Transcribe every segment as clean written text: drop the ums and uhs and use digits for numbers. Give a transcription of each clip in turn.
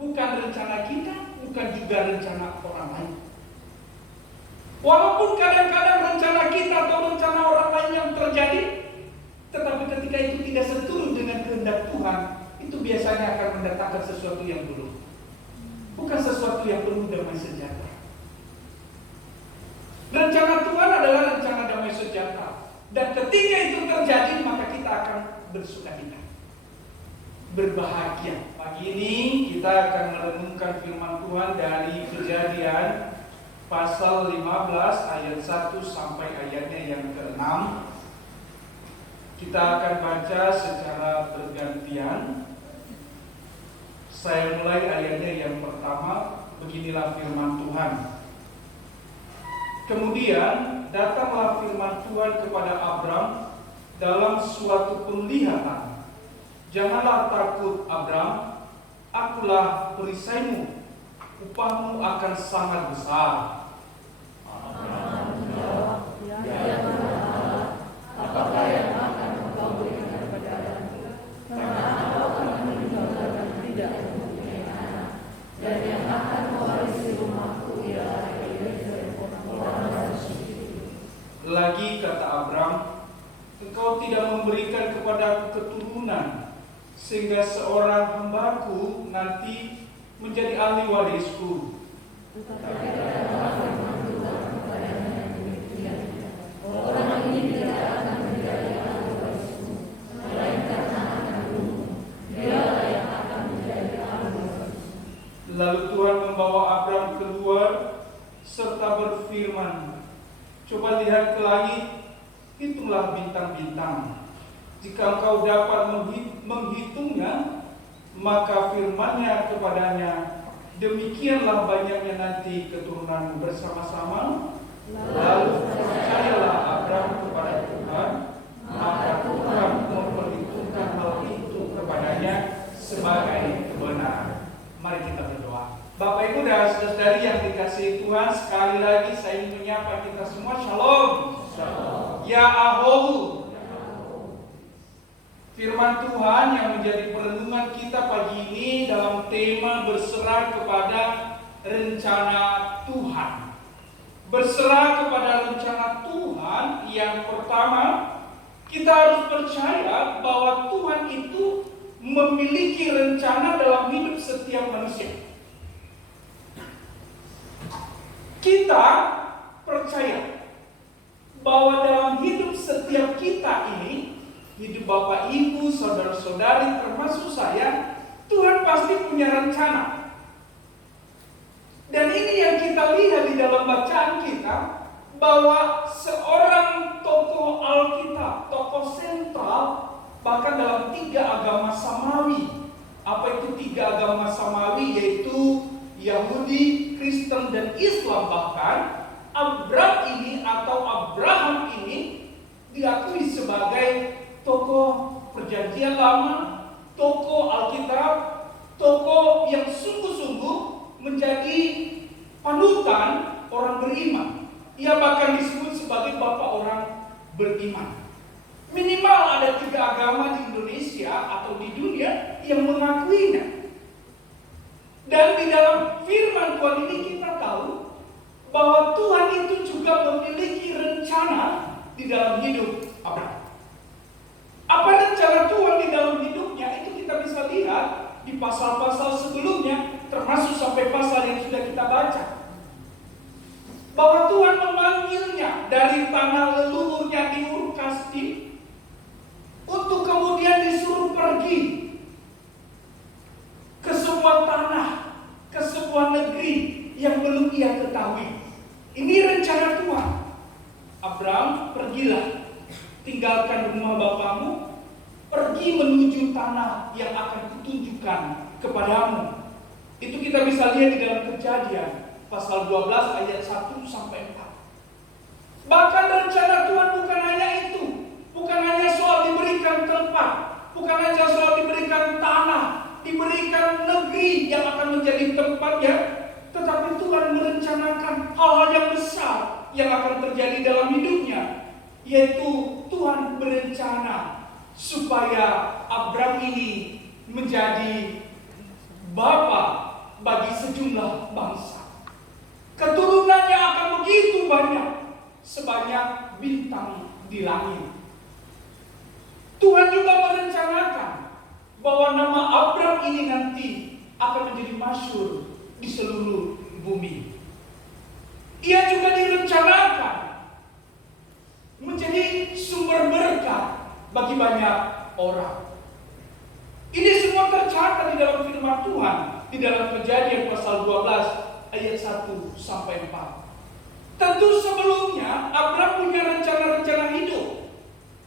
bukan rencana kita, bukan juga rencana orang lain. Walaupun kadang-kadang rencana kita atau rencana orang lain yang terjadi, tetapi ketika itu tidak seturut dengan kehendak Tuhan, itu biasanya akan mendatangkan sesuatu yang buruk. Bukan sesuatu yang penuh damai sejahtera. Rencana Tuhan adalah rencana damai sejahtera. Dan ketika itu terjadi, maka kita akan bersukacita, berbahagia. Pagi ini kita akan merenungkan firman Tuhan dari Kejadian pasal 15 ayat 1 sampai ayatnya yang ke-6. Kita akan baca secara bergantian. Saya mulai ayatnya yang pertama. Beginilah firman Tuhan. Kemudian datanglah firman Tuhan kepada Abram dalam suatu penglihatan. Janganlah takut, Abram, akulah perisaimu, upahmu akan sangat besar. Abram menjawab, ya Tuhan, apakah yang akan engkau berikan kepadaku? Karena aku akan meninggalkan dan tidak mempunyai anak, dan yang akan mewarisi rumahku ialah Eliezer orang Damaskus. Lagi kata Abram, engkau tidak memberikan kepadaku keturunan, sehingga seorang hambaku nanti menjadi ahli warisku. Tetapi katakanlah firman Tuhan kepadanya yang demikian, orang ini tidak akan menjadi ahli warismu, melainkan anak kandungmu, dialah yang akan menjadi ahli warismu. Lalu Tuhan membawa Abram keluar serta berfirman, coba lihat ke langit, hitunglah bintang-bintang. Jika engkau dapat menghitungnya, maka firman-Nya kepadanya, demikianlah banyaknya nanti keturunanmu bersama-sama. Lalu percayalah Abram kepada Tuhan, maka Tuhan memperhitungkan hal itu kepadanya sebagai kebenaran. Mari kita berdoa. Bapak Ibu dan saudari yang dikasihi Tuhan, sekali lagi saya ingin menyapa kita semua. Shalom. Shalom. Ya Ahohu. Firman Tuhan yang menjadi perenungan kita pagi ini dalam tema berserah kepada rencana Tuhan. Berserah kepada rencana Tuhan, yang pertama, kita harus percaya bahwa Tuhan itu memiliki rencana dalam hidup setiap manusia. Kita percaya bahwa dalam hidup setiap kita ini, hidup Bapak Ibu, saudara-saudari, termasuk saya, Tuhan pasti punya rencana. Dan ini yang kita lihat di dalam bacaan kita, bahwa seorang tokoh Alkitab, tokoh sentral, bahkan dalam 3 agama Samawi. Apa itu 3 agama Samawi? Yaitu Yahudi, Kristen, dan Islam. Bahkan Abram ini atau Abraham ini diakui sebagai tokoh Perjanjian Lama, tokoh Alkitab, tokoh yang sungguh-sungguh menjadi panutan orang beriman. Ia bahkan disebut sebagai bapak orang beriman. Minimal ada 3 agama di Indonesia atau di dunia yang mengakuinya. Dan di dalam firman Tuhan ini kita tahu bahwa Tuhan itu juga memiliki rencana di dalam hidup Abraham. Apa rencana Tuhan di dalam hidupnya itu kita bisa lihat di pasal-pasal sebelumnya, termasuk sampai pasal yang sudah kita baca. Bahwa Tuhan memanggilnya dari tanah leluhurnya di Ur Kasdim untuk kemudian disuruh pergi ke sebuah tanah, ke sebuah negeri yang belum ia ketahui. Ini rencana Tuhan. Abram, pergilah, tinggalkan rumah bapamu, pergi menuju tanah yang akan kutunjukkan kepadamu. Itu kita bisa lihat di dalam Kejadian pasal 12 ayat 1 sampai 4. Bahkan rencana Tuhan bukan hanya itu, bukan hanya soal diberikan tempat, bukan hanya soal diberikan tanah, diberikan negeri yang akan menjadi tempatnya, tetapi Tuhan merencanakan hal-hal yang besar yang akan terjadi dalam hidupnya, yaitu Tuhan berencana supaya Abram ini menjadi bapa bagi sejumlah bangsa. Keturunannya akan begitu banyak, sebanyak bintang di langit. Tuhan juga merencanakan bahwa nama Abram ini nanti akan menjadi masyhur di seluruh bumi. Ia juga direncanakan menjadi sumber berkat bagi banyak orang. Ini semua tercatat di dalam firman Tuhan, di dalam Kejadian pasal 12 ayat 1 sampai 4. Tentu sebelumnya Abram punya rencana-rencana hidup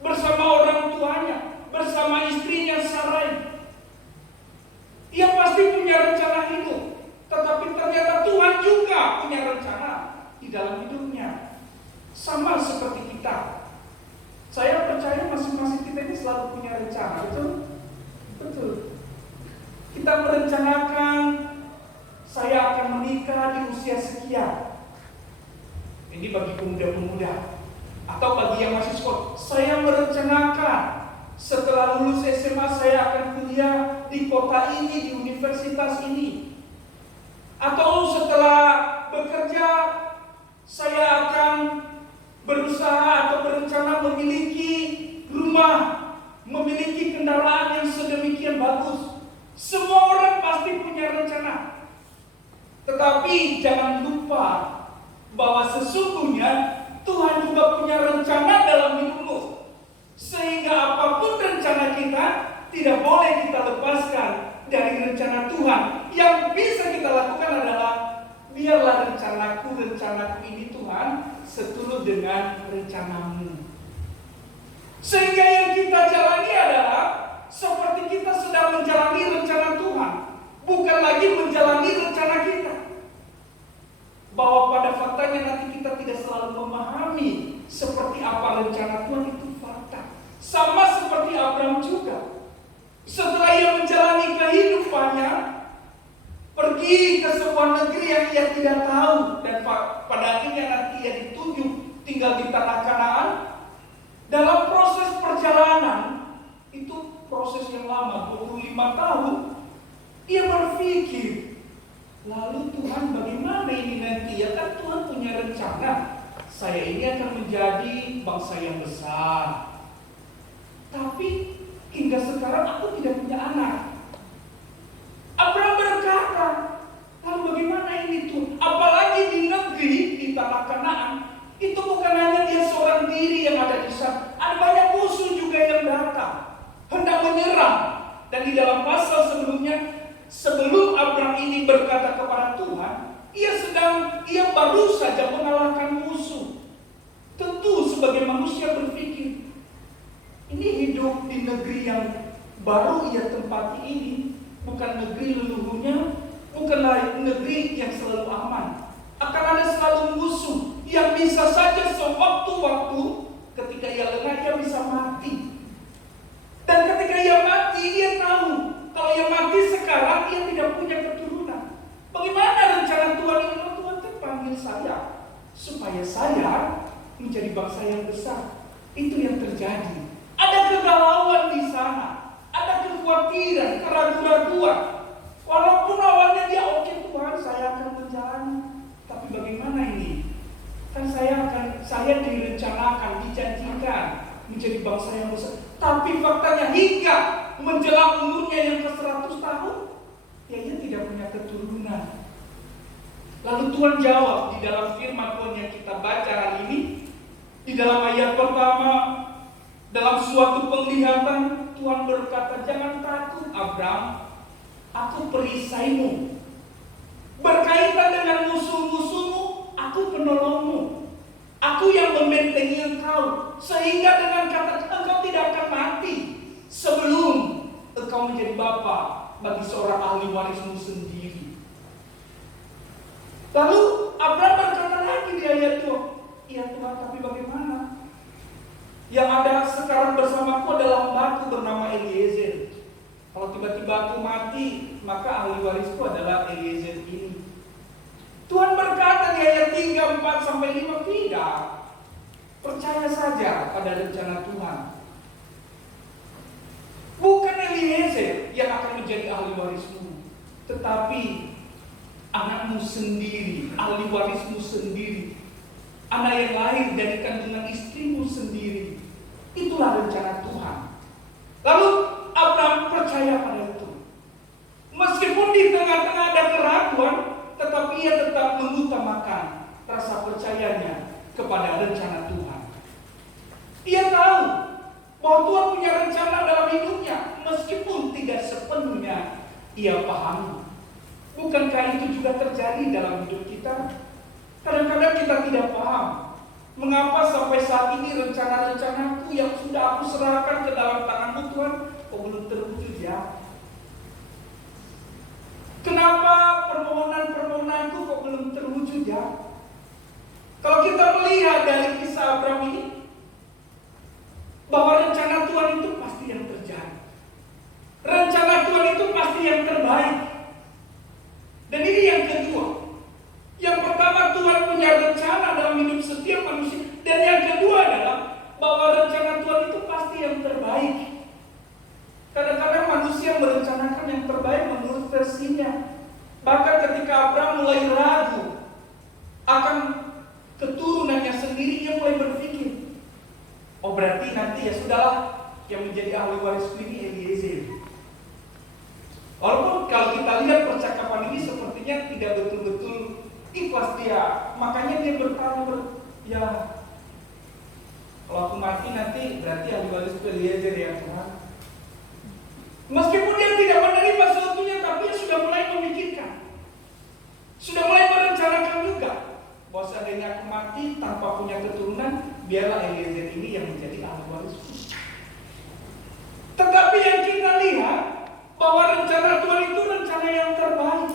bersama orang tuanya, bersama istrinya Sarai. Ia pasti punya rencana hidup, tetapi ternyata Tuhan juga punya rencana di dalam hidupnya. Sama seperti kita. Saya percaya masing-masing kita ini selalu punya rencana, betul? Betul. Kita merencanakan saya akan menikah di usia sekian. Ini bagi pemuda-pemuda. Atau bagi yang masih sekolah, saya merencanakan setelah lulus SMA saya akan kuliah di kota ini, di universitas ini. Atau setelah bekerja saya akan berusaha atau berencana memiliki rumah, memiliki kendaraan yang sedemikian bagus. Semua orang pasti punya rencana. Tetapi jangan lupa bahwa sesungguhnya Tuhan juga punya rencana dalam hidupmu. Sehingga apapun rencana kita, tidak boleh kita lepaskan dari rencana Tuhan. Yang bisa kita lakukan adalah, biarlah rencanaku ini Tuhan seturut dengan rencanamu. Sehingga yang kita jalani adalah seperti kita sedang menjalani rencana Tuhan, bukan lagi menjalani rencana kita. Bahwa pada faktanya nanti kita tidak selalu memahami seperti apa rencana Tuhan, itu fakta. Sama seperti Abram juga. Setelah ia menjalani kehidupannya, pergi ke sebuah negeri yang ia tidak tahu, dan pada akhirnya nanti ia ditunjuk tinggal di tanah Kanaan. Dalam proses perjalanan, itu proses yang lama, 25 tahun, ia berpikir, lalu Tuhan bagaimana ini nanti? Ya kan Tuhan punya rencana, saya ini akan menjadi bangsa yang besar. Tapi hingga sekarang aku tidak punya anak. Abraham berkata, lalu bagaimana ini Tuhan? Apalagi di negeri, di tanah Kanaan, itu bukan hanya dia seorang diri yang ada di sana. Ada banyak musuh juga yang datang, hendak menyerang. Dan di dalam pasal sebelumnya, sebelum Abraham ini berkata kepada Tuhan, ia baru saja mengalahkan musuh. Tentu sebagai manusia berpikir, ini hidup di negeri yang baru ia tempati ini, bukan negeri leluhurnya, bukanlah negeri yang selalu aman. Akan ada selalu musuh yang bisa saja sewaktu-waktu ketika ia lengah, ia bisa mati. Dan ketika ia mati, ia tahu kalau ia mati sekarang, ia tidak punya keturunan. Bagaimana rencana Tuhan ini? Tuhan terpanggil saya supaya saya menjadi bangsa yang besar. Itu yang terjadi. Ada kegalauan di sana, ada kekhawatiran, keraguan-raguan. Walaupun awalnya dia oke, Tuhan saya akan menjalani, tapi bagaimana ini? Kan saya direncanakan, dijanjikan menjadi bangsa yang besar. Tapi faktanya hingga menjelang umurnya yang ke-100 tahun, ya ia tidak punya keturunan. Lalu Tuhan jawab di dalam firman Tuhan yang kita baca hari ini, di dalam ayat pertama, dalam suatu penglihatan Tuhan berkata, jangan takut Abram, aku perisaimu. Berkaitan dengan musuh-musuhmu, aku penolongmu. Aku yang membentengi engkau, sehingga dengan kata engkau tidak akan mati sebelum engkau menjadi bapa bagi seorang ahli warismu sendiri. Lalu Abram berkata lagi di ayat 2, ya Tuhan, tapi bagaimana? Yang ada sekarang bersamaku adalah hambaku bernama Eliezer. Kalau tiba-tiba aku mati, maka ahli warisku adalah Eliezer ini. Tuhan berkata di ayat 3, 4, sampai 5, tidak. Percaya saja pada rencana Tuhan. Bukan Eliezer yang akan menjadi ahli warismu, tetapi anakmu sendiri, ahli warismu sendiri, anak yang lahir dari kandungan istrimu sendiri. Itulah rencana Tuhan. Lalu Abraham percaya pada itu. Meskipun di tengah-tengah ada keraguan, tetapi ia tetap mengutamakan rasa percayanya kepada rencana Tuhan. Ia tahu bahwa Tuhan punya rencana dalam hidupnya, meskipun tidak sepenuhnya ia pahami. Bukankah itu juga terjadi dalam hidup kita? Kadang-kadang kita tidak paham mengapa sampai saat ini rencana-rencanaku yang sudah aku serahkan ke dalam tangan-Mu Tuhan kok belum terwujud ya? Kenapa permohonan-permohonanku kok belum terwujud ya? Kalau kita melihat dari kisah Abraham ini, bahwa rencana Tuhan itu pasti yang terjadi. Rencana Tuhan itu pasti yang terbaik. Dan ini yang kedua. Yang pertama, Tuhan punya rencana dalam hidup setiap manusia. Dan yang kedua adalah bahwa rencana Tuhan itu pasti yang terbaik. Kadang-kadang manusia merencanakan yang terbaik menurut versinya. Bahkan ketika Abraham mulai ragu akan keturunannya sendiri, ia mulai berpikir, oh berarti nanti ya sudahlah, yang menjadi ahli warisku ini Eliezer. Walaupun kalau kita lihat percakapan ini sepertinya tidak betul-betul ikhlas dia. Makanya dia bertanya, ya kalau aku mati nanti berarti ahli warisku Eliezer ya Tuhan. Meskipun dia tidak menerima seutuhnya, tapi dia sudah mulai memikirkan, sudah mulai merencanakan juga bahwa seandainya aku mati tanpa punya keturunan, biarlah Eliezer ini yang menjadi ahli warisku. Tetapi yang kita lihat bahwa rencana Tuhan itu rencana yang terbaik,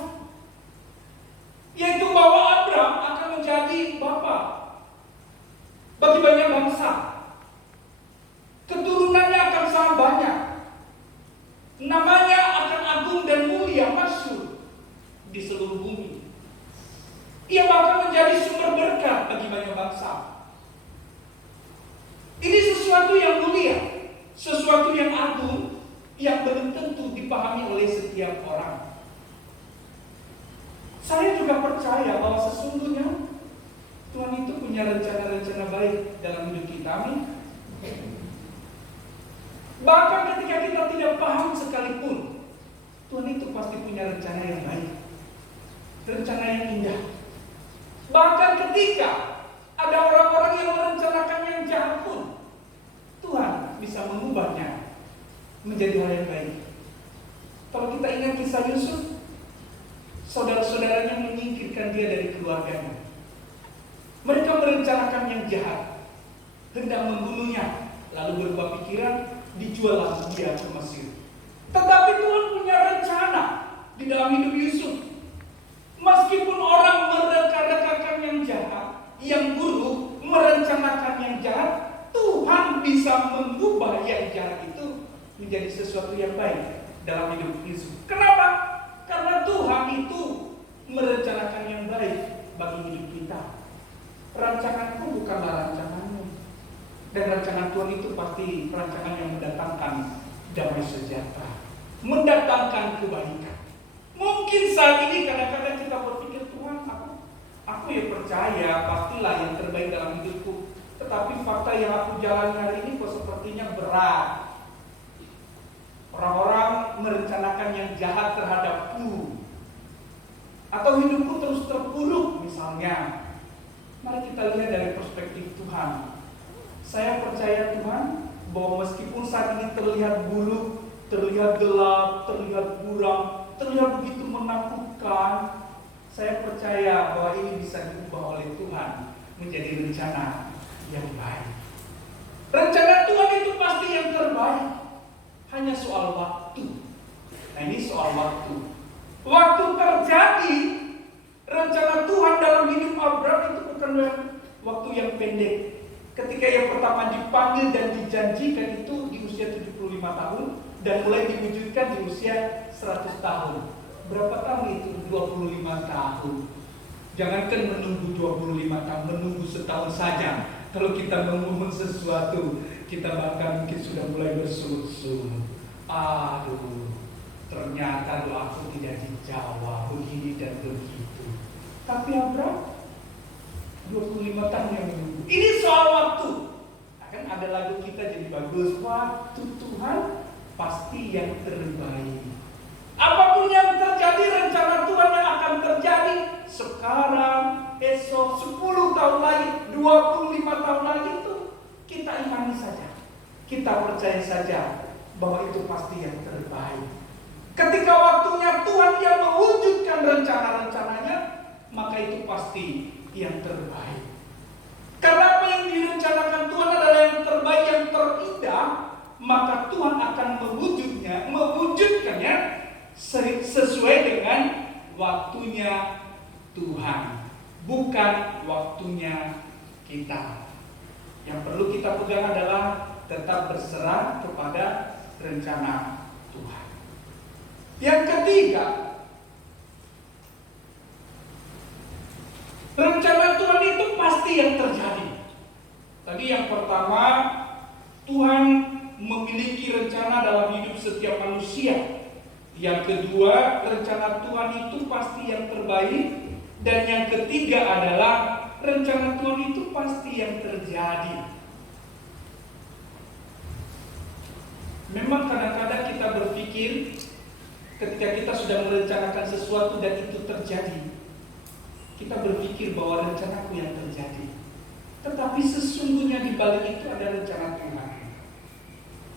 yaitu bahwa Abraham akan menjadi bapa bagi banyak bangsa. Keturunannya akan sangat banyak. Namanya akan agung dan mulia, masyhur di seluruh bumi. Ia bakal menjadi sumber berkat bagi banyak bangsa. Ini sesuatu yang mulia, sesuatu yang agung, yang belum tentu dipahami oleh setiap orang. Saya juga percaya bahwa sesungguhnya Tuhan itu punya rencana-rencana baik dalam hidup kita. Amin. Bahkan ketika kita tidak paham sekalipun, Tuhan itu pasti punya rencana yang baik, rencana yang indah. Bahkan ketika ada orang-orang yang merencanakan yang jahat pun, Tuhan bisa mengubahnya menjadi hal yang baik. Kalau kita ingat kisah Yusuf, saudara-saudaranya menyingkirkan dia dari keluarganya. Mereka merencanakan yang jahat, hendak membunuhnya, lalu berubah pikiran, dijuallah dia ke Mesir. Tetapi Tuhan punya rencana di dalam hidup Yusuf. Meskipun orang mereka-rekakan yang jahat, yang buruk, merencanakan yang jahat, Tuhan bisa mengubah yang jahat itu menjadi sesuatu yang baik dalam hidup Yusuf. Kenapa? Karena Tuhan itu merencanakan yang baik bagi hidup kita. Rancanganku bukanlah rancanganmu. Dan rancangan Tuhan itu pasti rancangan yang mendatangkan damai sejahtera, mendatangkan kebaikan. Mungkin saat ini kadang-kadang kita berpikir, Tuhan, aku ya percaya pastilah yang terbaik dalam hidupku. Tetapi fakta yang aku jalani hari ini kok sepertinya berat. Orang-orang merencanakan yang jahat terhadapku, atau hidupku terus terpuruk misalnya. Mari kita lihat dari perspektif Tuhan. Saya percaya Tuhan bahwa meskipun saat ini terlihat buruk, terlihat gelap, terlihat buram, terlihat begitu menakutkan, saya percaya bahwa ini bisa diubah oleh Tuhan menjadi rencana yang baik. Rencana Tuhan itu pasti yang terbaik. Hanya soal waktu. Nah ini soal waktu. Waktu terjadi rencana Tuhan dalam hidup Abraham itu bukan waktu yang pendek. Ketika yang pertama dipanggil dan dijanjikan itu di usia 75 tahun dan mulai diwujudkan di usia 100 tahun. Berapa tahun itu? 25 tahun. Jangankan menunggu 25 tahun, menunggu setahun saja. Kalau kita memohon sesuatu, kita bahkan mungkin sudah mulai bersungut-sungut. Aduh, ternyata ternyata doaku tidak dijawab, begini dan begitu. Tapi Abraham 25 tahun yang menunggu. Ini soal waktu. Nah, kan ada lagu kita jadi bagus. Waktu Tuhan pasti yang terbaik. Apapun yang terjadi, rencana Tuhan yang akan terjadi sekarang, esok, 10 tahun lagi, 25 tahun lagi itu kita imani saja. Kita percaya saja bahwa itu pasti yang terbaik. Ketika waktunya Tuhan yang mewujudkan rencana-rencananya, maka itu pasti yang terbaik. Karena apa yang direncanakan Tuhan adalah yang terbaik, yang terindah, maka Tuhan akan mewujudkannya sesuai dengan waktunya Tuhan, bukan waktunya kita. Yang perlu kita pegang adalah tetap berserah kepada rencana Tuhan. Yang ketiga, rencana Tuhan itu pasti yang terjadi. Tadi yang pertama, Tuhan memiliki rencana dalam hidup setiap manusia. Yang kedua, rencana Tuhan itu pasti yang terbaik. Dan yang ketiga adalah rencana Tuhan itu pasti yang terjadi. Memang kadang-kadang kita berpikir ketika kita sudah merencanakan sesuatu dan itu terjadi, kita berpikir bahwa rencanaku yang terjadi. Tetapi sesungguhnya di balik itu ada rencana Tuhan.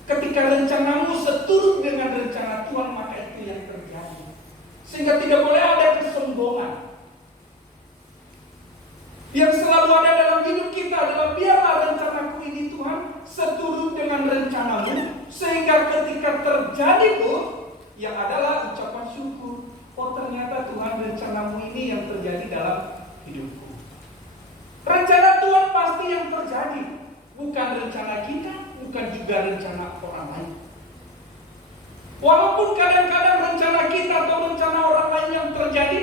Ketika rencanamu seturut dengan rencana Tuhan, maka itu yang terjadi. Sehingga tidak boleh ada kesombongan. Yang selalu ada dalam hidup kita adalah biarlah rencanaku ini Tuhan seturut dengan rencanamu, sehingga ketika terjadi pun yang adalah ucapan syukur. Oh, ternyata Tuhan, rencanamu ini yang terjadi dalam hidupku. Rencana Tuhan pasti yang terjadi, bukan rencana kita, bukan juga rencana orang lain. Walaupun kadang-kadang rencana kita atau rencana orang lain yang terjadi,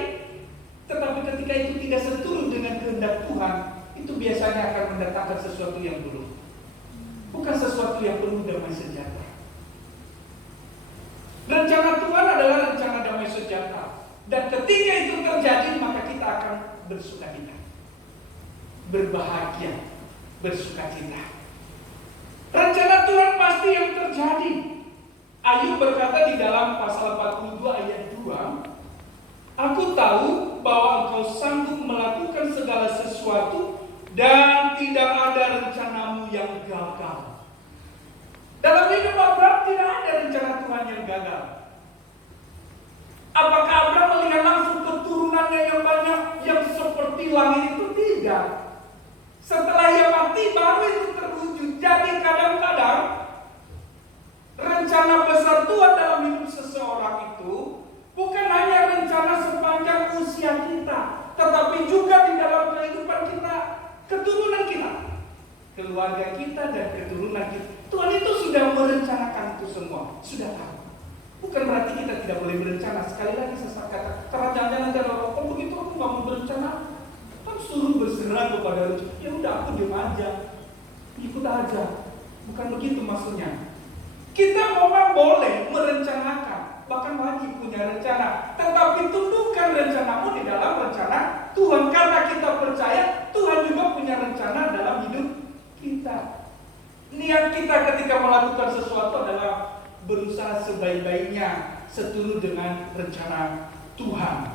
tetapi ketika itu tidak seturut dengan kehendak Tuhan, itu biasanya akan mendatangkan sesuatu yang buruk, bukan sesuatu yang penuh damai sejahtera. Rencana Tuhan adalah rencana damai sejahtera. Dan ketika itu terjadi, maka kita akan bersukacita, berbahagia, bersukacita. Rencana Tuhan pasti yang terjadi. Ayub berkata di dalam pasal 42 ayat 2, aku tahu bahwa engkau sanggup melakukan segala sesuatu dan tidak ada rencanamu yang gagal. Dalam hidup Abraham tidak ada rencana Tuhan yang gagal. Apakah Abraham melihat langsung keturunannya yang banyak yang seperti langit itu? Tidak. Setelah ia mati baru itu terwujud. Jadi kadang-kadang rencana besar Tuhan dalam hidup seseorang itu bukan hanya rencana sepanjang usia kita, tetapi juga di dalam kehidupan kita, keturunan kita, keluarga kita dan keturunan kita. Tuhan itu sudah merencanakan itu semua, sudah tahu. Bukan berarti kita tidak boleh berencana. Sekali lagi saya kata, karena jangan-jangan nanti orang, oh begitu aku nggak mau berencana, kan suruh berserah kepada rencana. Ya udah, aku diam aja, ikut aja. Bukan begitu maksudnya. Kita memang boleh merencanakan, bahkan wajib punya rencana, tetapi tundukkan rencanamu di dalam rencana Tuhan, karena kita percaya Tuhan juga punya rencana dalam hidup kita. Niat kita ketika melakukan sesuatu adalah berusaha sebaik-baiknya seturut dengan rencana Tuhan.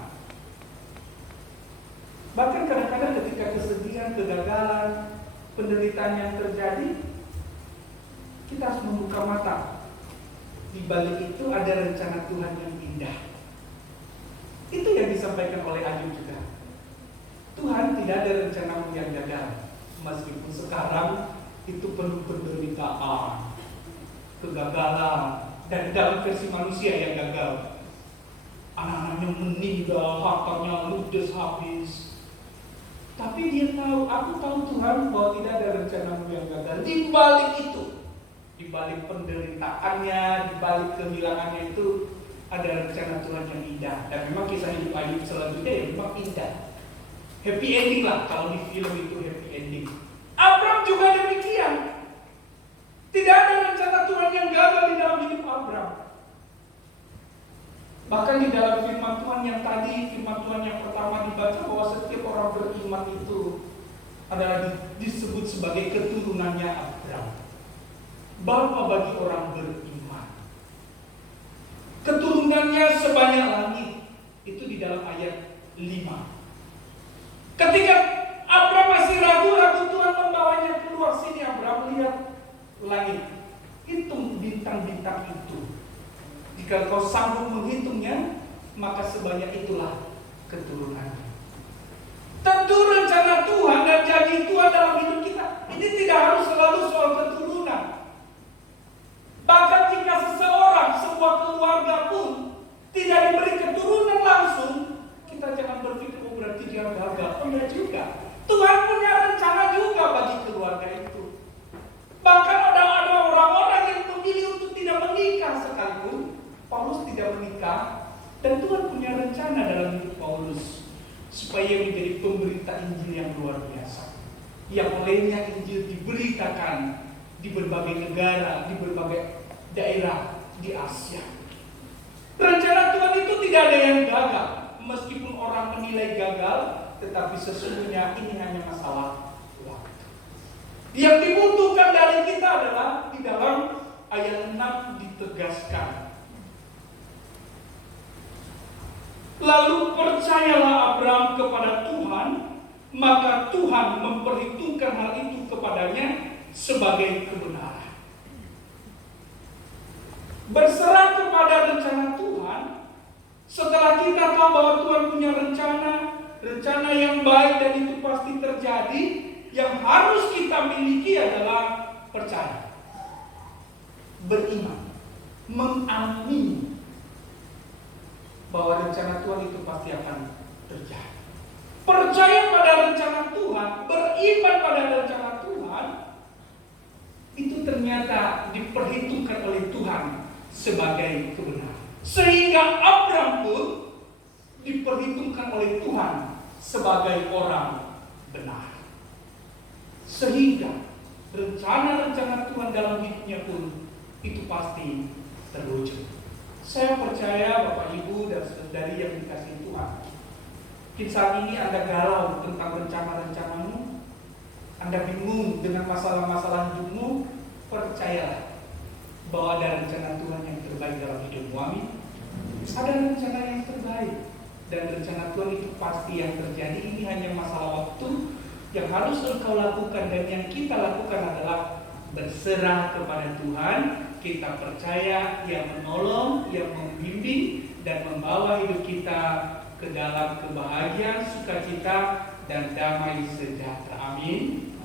Bahkan kadang-kadang ketika kesedihan, kegagalan, penderitaan yang terjadi, kita harus membuka mata. Di balik itu ada rencana Tuhan yang indah. Itu yang disampaikan oleh Ayub juga. Tuhan tidak ada rencanamu yang gagal. Meskipun sekarang itu penuh penderitaan, kegagalan, dan dalam versi manusia yang gagal. Anak-anaknya meninggal, hartanya ludes habis. Tapi dia tahu, aku tahu Tuhan bahwa tidak ada rencanamu yang gagal. Di balik itu, di balik penderitaannya, di balik kehilangannya itu ada rencana Tuhan yang indah. Dan memang kisah hidup Ayub selanjutnya ya memang indah. Happy ending lah, kalau di film itu happy ending. Abraham juga demikian. Tidak ada rencana Tuhan yang gagal di dalam hidup Abraham. Bahkan di dalam firman Tuhan yang tadi, firman Tuhan yang pertama dibaca, bahwa setiap orang beriman itu adalah disebut sebagai keturunannya Abraham. Bapa bagi orang beriman. Keturunannya sebanyak langit. Itu di dalam ayat 5. Ketika Abraham masih ragu-ragu, Tuhan membawanya keluar. Sini Abraham, lihat langit, hitung bintang-bintang itu. Jika kau sanggup menghitungnya, maka sebanyak itulah keturunannya. Tentu rencana Tuhan dan janji Tuhan dalam hidup kita ini tidak harus selalu soal keturunan. Bahkan jika seseorang, sebuah keluarga pun tidak diberi keturunan langsung, kita jangan berpikir berarti dia gagal. Enggak juga. Tuhan punya rencana juga bagi keluarga itu. Bahkan ada orang-orang yang memilih untuk tidak menikah sekalipun. Paulus tidak menikah, dan Tuhan punya rencana dalam hidup Paulus supaya menjadi pemberita Injil yang luar biasa, yang olehnya Injil diberitakan di berbagai negara, di berbagai daerah di Asia. Rencana Tuhan itu tidak ada yang gagal. Meskipun orang menilai gagal, tetapi sesungguhnya ini hanya masalah waktu. Yang dibutuhkan dari kita adalah di dalam ayat 6 ditegaskan. Lalu percayalah Abraham kepada Tuhan, maka Tuhan memperhitungkan hal itu kepadanya sebagai kebenaran. Berserah kepada rencana Tuhan. Setelah kita tahu bahwa Tuhan punya rencana yang baik dan itu pasti terjadi, yang harus kita miliki adalah percaya, beriman, mengamini bahwa rencana Tuhan itu pasti akan terjadi. Percaya pada rencana Tuhan, beriman pada rencana Tuhan, itu ternyata diperhitungkan oleh Tuhan sebagai kebenaran. Sehingga Abraham pun diperhitungkan oleh Tuhan sebagai orang benar. Sehingga rencana-rencana Tuhan dalam hidupnya pun itu pasti terwujud. Saya percaya Bapak Ibu dan saudari yang dikasihi Tuhan, mungkin saat ini Anda galau tentang rencana-rencanamu, Anda bingung dengan masalah-masalah hidupmu, percayalah bahwa ada rencana Tuhan yang terbaik dalam hidupmu. Amin. Ada rencana yang terbaik, dan rencana Tuhan itu pasti yang terjadi. Ini hanya masalah waktu. Yang harus engkau lakukan dan yang kita lakukan adalah berserah kepada Tuhan. Kita percaya Dia menolong, Dia membimbing dan membawa hidup kita ke dalam kebahagiaan, sukacita dan damai sejahtera. Amin.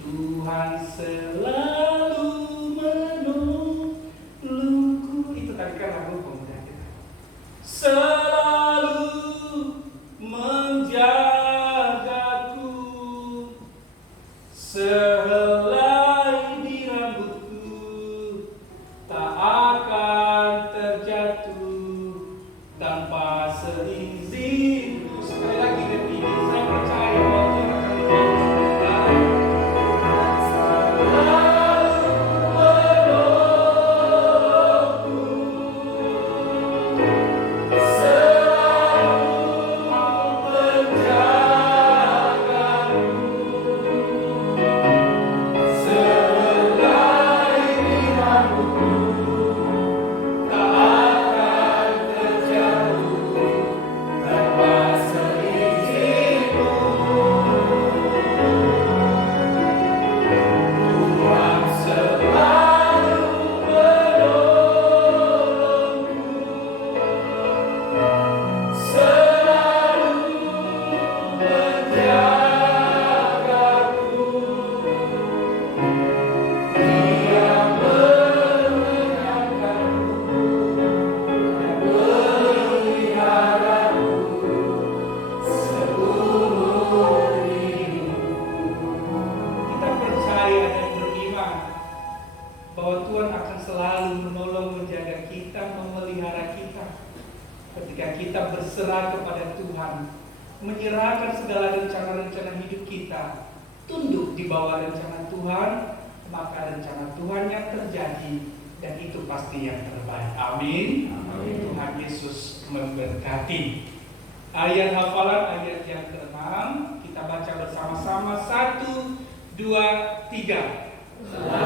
Tuhan selalu menolongku. Itu tadi kan lagu pemuda kita. Selalu menjagaku, sehelai di rambutku tak akan terjatuh tanpa seizinku. Sekali lagi ini saya percaya bahwa Tuhan akan menyerahkan segala rencana-rencana hidup kita, tunduk di bawah rencana Tuhan, maka rencana Tuhan yang terjadi dan itu pasti yang terbaik. Amin. Tuhan Yesus memberkati. Ayat hafalan ayat yang ke-6 kita baca bersama-sama. 1, 2, 3.